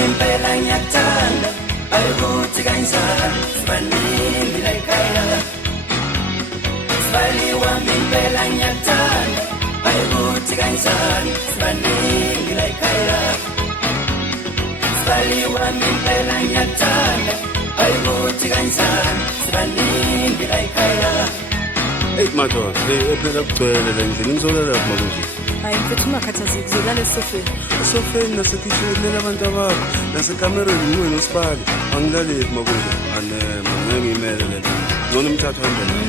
wami impela ngiyakuthanda ayikuthi kanjani sibaningi la ekhaya Sibali wami impela ngiyakuthanda ayikuthi kanjani sibaningi la ekhaya Sibali wami impela ngiyakuthanda ayikuthi kanjani sibaningi la ekhaya Hey madoda, ophela kugcwele la endlini ngizolela lapha manje. Hayi mfethu ungakhathazeki ngizolala esofeni. Esofeni nasekitchen kulela abantu abakho, nasekamereni nguwe noSibali. Angilaleli makuze. Anema ngeke ngimele le nto. Ngcono umthatha hambe naye.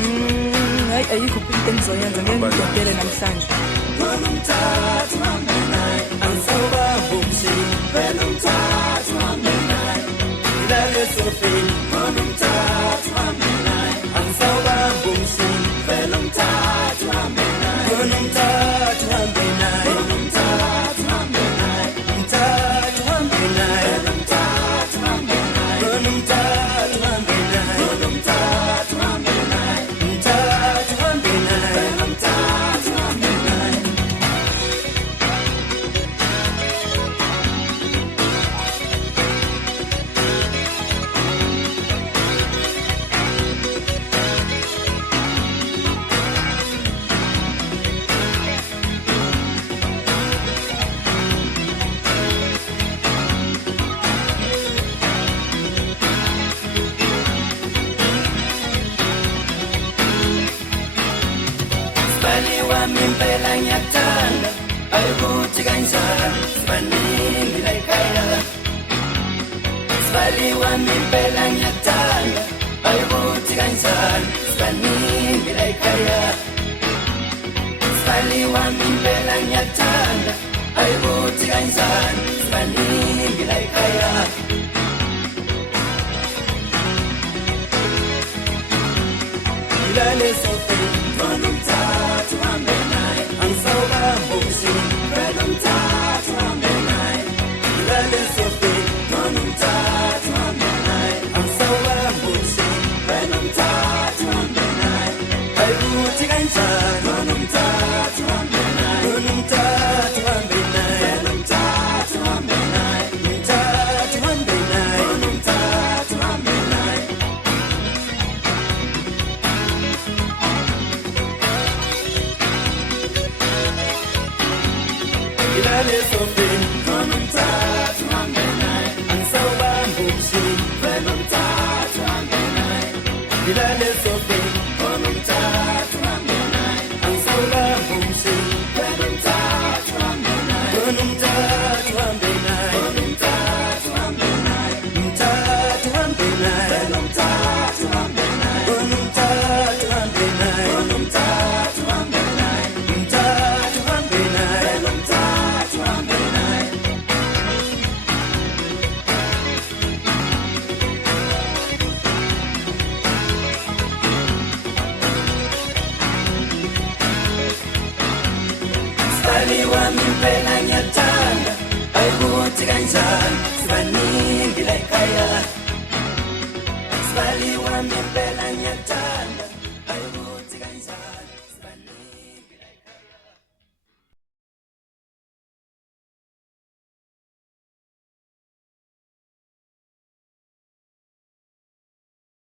Hayi ayikho into engizoyenza ngeke ngidedele namhlanje. Ngcono umthatha hambe naye angisoba bumshi vele umthatha hambe naye ngilale esofeni ngcono umthatha hambe naye angisoba bumshi vele umthatha hambe naye ngcono umthatha hambe naye ngcono umthatha hambe naye umthatha hambe naye ngcono umthatha hambe naye ngcono umthatha hambe naye ngcono umthatha hambe naye umthatha hambe naye ngcono umthatha hambe naye Sibali wami impela ngiyakuthanda ayikuthi kanjani sibaningi la ekhaya Sibali wami impela ngiyakuthanda ayikuthi kanjani sibaningi la ekhaya Sibali wami impela ngiyakuthanda ayikuthi kanjani sibaningi la ekhaya Ngilale esofeni ngcono umthatha uhambe naye angisoba bumshi vele umthatha uhambe naye ngilale esofeni ngcono umthatha uhambe naye angisoba bumshi vele umthatha uhambe naye ayikuthi kanjani ngcono umthatha uhambe naye ngcono umthatha uhambe naye vele umthatha uhambe naye umthatha uhambe naye ngcono umthatha uhambe naye Ngilale esofeni ngcono umthatha uhambe naye angisoba bumshi vele umthatha uhambe naye ngilale esofeni ngcono umthatha uhambe naye angisoba bumshi vele umthatha uhambe naye ngcono umthatha uhambe naye ngcono umthatha uhambe naye umthatha uhambe naye vele umthatha uhambe naye ngcono umthatha uhambe naye ngcono umthatha uhambe naye umthatha uhambe naye vele umthatha uhambe naye Sibali wami impela ngiyakuthanda ayikuthi kanjani sibaningi la ekhaya Sibali wami impela